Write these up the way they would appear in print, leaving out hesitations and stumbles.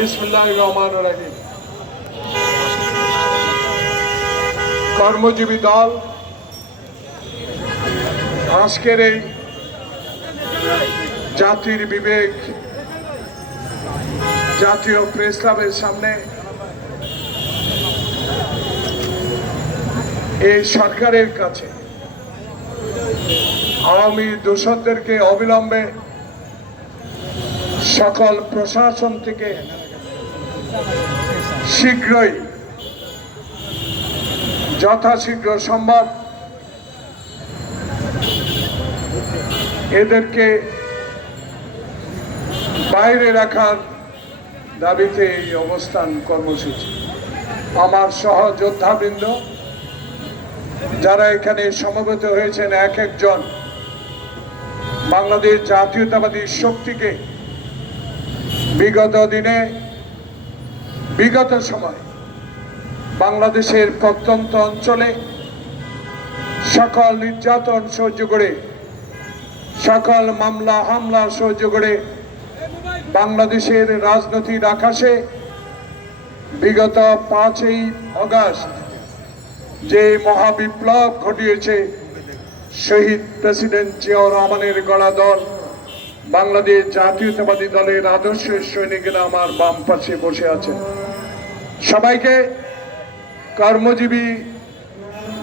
বিসমিল্লাহির রহমানির রহিম। কর্মজীবী দল আজকের এই জাতির বিবেক জাতীয় প্রেস ক্লাবের সামনে এই সরকারের কাছে আওয়ামী দোষরদেরকে অবিলম্বে সকল প্রশাসন থেকে শীঘ্রই যথাশীঘ্র সম্ভব এদেরকে বাইরে রাখার দাবিতে এই অবস্থান কর্মসূচি। আমার সহযোদ্ধাবৃন্দ যারা এখানে সমবেত হয়েছেন, এক একজন বাংলাদেশ জাতীয়তাবাদী শক্তিকে বিগত দিনে বিগত সময় বাংলাদেশের প্রত্যন্ত অঞ্চলে সকল নির্যাতন সহ্য করে, সকল মামলা হামলা সহ্য করে বাংলাদেশের রাজনৈতিক আকাশে বিগত 5ই আগস্ট যে মহাবিপ্লব ঘটিয়েছে, শহীদ প্রেসিডেন্ট জিয়াউর রহমানের গড়া দল বাংলাদেশ জাতীয়তাবাদী দলের আদর্শ সৈনিকেরা আমার বাম পাশে বসে আছেন। সবাইকে কর্মজীবী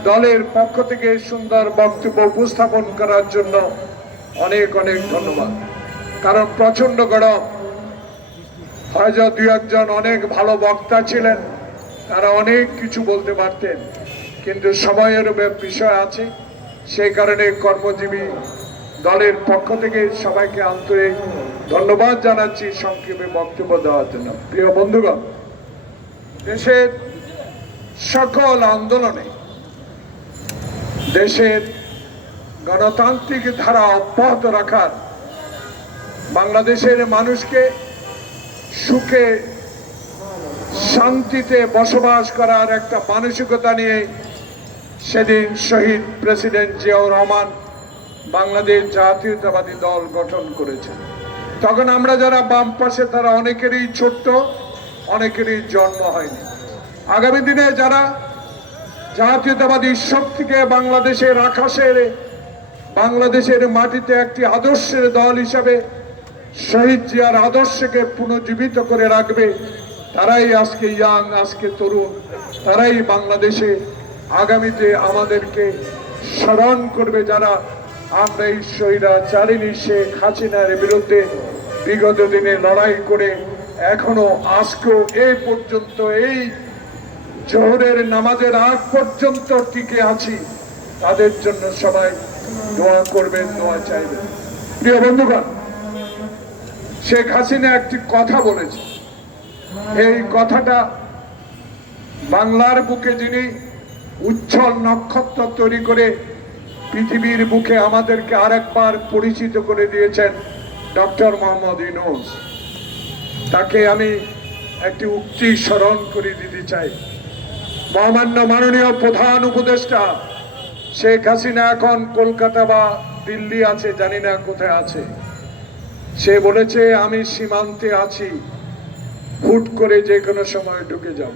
দলের পক্ষ থেকে সুন্দর বক্তব্য উপস্থাপন করার জন্য অনেক অনেক ধন্যবাদ। কারণ প্রচন্ড গরম, হয়তো দু একজন অনেক ভালো বক্তা ছিলেন, তারা অনেক কিছু বলতে পারতেন, কিন্তু সময়ের বিষয় আছে। সেই কারণে কর্মজীবী দলের পক্ষ থেকে সবাইকে আন্তরিক ধন্যবাদ জানাচ্ছি সংক্ষেপে বক্তব্য দেওয়ার জন্য। প্রিয় বন্ধুগণ, দেশের সকল আন্দোলনে দেশের গণতান্ত্রিক ধারা অব্যাহত রাখার, বাংলাদেশের মানুষকে সুখে শান্তিতে বসবাস করার একটা মানসিকতা নিয়ে সেদিন শহীদ প্রেসিডেন্ট জিয়াউর রহমান বাংলাদেশ জাতীয়তাবাদী দল গঠন করেছে। তখন আমরা যারা বাম পাশে তারা অনেকেরই ছোট্ট, অনেকেরই জন্ম হয়নি। আগামী দিনে যারা জাতীয়তাবাদী শক্তিকে বাংলাদেশের আকাশের, বাংলাদেশের মাটিতে একটি আদর্শের দল হিসাবে শহীদ জিয়ার আদর্শকে পুনর্জীবিত করে রাখবে, তারাই আজকে ইয়াং, আজকে তরুণ, তারাই বাংলাদেশে আগামীতে আমাদেরকে স্মরণ করবে। যারা আমরা এই স্বৈরাচারিণী শেখ হাসিনার বিরুদ্ধে বিগত দিনে লড়াই করে এখনো আজকেও এই পর্যন্ত, এই জোহরের নামাজের আগ পর্যন্ত টিকে আছি, তাদের জন্য সবাই দোয়া করবেন, দোয়া চাইবেন। প্রিয় বন্ধুগণ, শেখ হাসিনা একটি কথা বলেছে, এই কথাটা বাংলার বুকে যিনি উজ্জ্বল নক্ষত্র তৈরি করে পৃথিবীর বুকে আমাদেরকে আরেকবার পরিচিত করে দিয়েছেন, ডক্টর মোহাম্মদ ইউনূস। তাকে আমি একটি উক্তি স্মরণ করে দিতে চাই। মহামান্য মাননীয় প্রধান উপদেষ্টা শেখ হাসিনা এখন কলকাতা বা দিল্লি আছে, জানি না কোথায় আছে। সে বলেছে, আমি সীমান্তে আছি, হুট করে যে কোনো সময় ঢুকে যাব।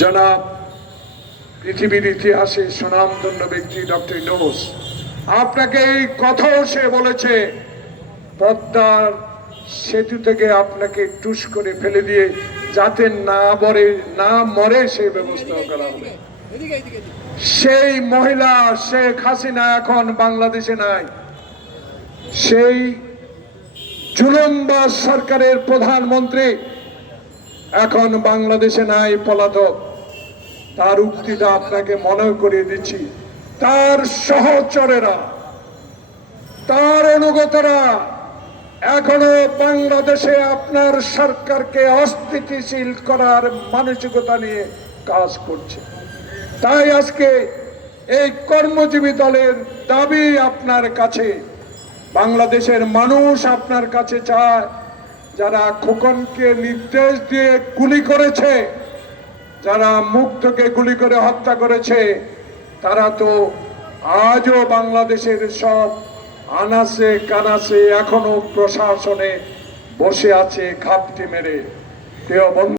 জনাব পৃথিবীর ইতিহাসে সুনামধন্য ব্যক্তি ডক্টর ইউনূস, আপনাকে এই কথাও সে বলেছে, পদ্মার সেতু থেকে আপনাকে টুস করে ফেলে দিয়ে যাতে না মরে সেই ব্যবস্থা করা হবে। সেই মহিলা শেখ হাসিনা এখন বাংলাদেশে নাই। সেই জুলুমবাজ সরকারের প্রধানমন্ত্রী এখন বাংলাদেশে নাই, পলাতক। তার উক্তিটা আপনাকে মনে করিয়ে দিচ্ছি। তার সহচরেরা, তার অনুগতরা এখনো বাংলাদেশে আপনার সরকারকে অস্থিতিশীল করার মানসিকতা নিয়ে কাজ করছে। তাই আজকে এই কর্মজীবী দলের দাবি আপনার কাছে, বাংলাদেশের মানুষ আপনার কাছে চায়, যারা খোকনকে নির্দেশ দিয়ে গুলি করেছে, যারা মুগ্ধকে গুলি করে হত্যা করেছে, তারা তো আজও বাংলাদেশের সব আনাসে কানাসে এখনো প্রশাসনে বসে আছে ঘাপটি মেরে। প্রিয় বন্ধু,